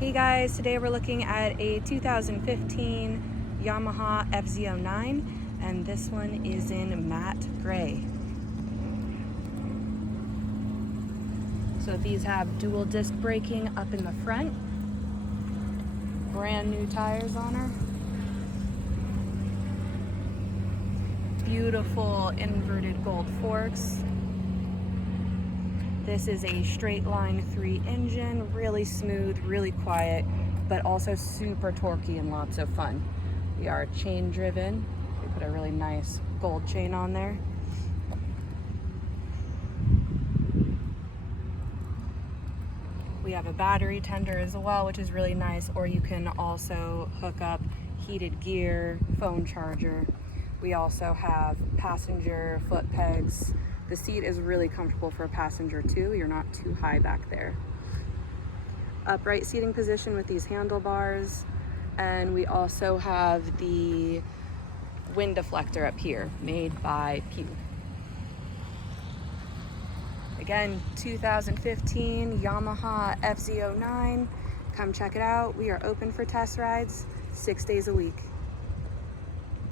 Hey guys, today we're looking at a 2015 Yamaha FZ-09, and this one is in matte gray. So these have dual disc braking up in the front, brand new tires on her, beautiful inverted gold forks. This is a straight line 3 engine, really smooth, really quiet, but also super torquey and lots of fun. We are chain driven. We put a really nice gold chain on there. We have a battery tender as well, which is really nice, or you can also hook up heated gear, phone charger. We also have passenger foot pegs. The seat is really comfortable for a passenger too. You're not too high back there. Upright seating position with these handlebars. And we also have the wind deflector up here, made by Pew. Again, 2015 Yamaha FZ-09. Come check it out. We are open for test rides 6 days a week.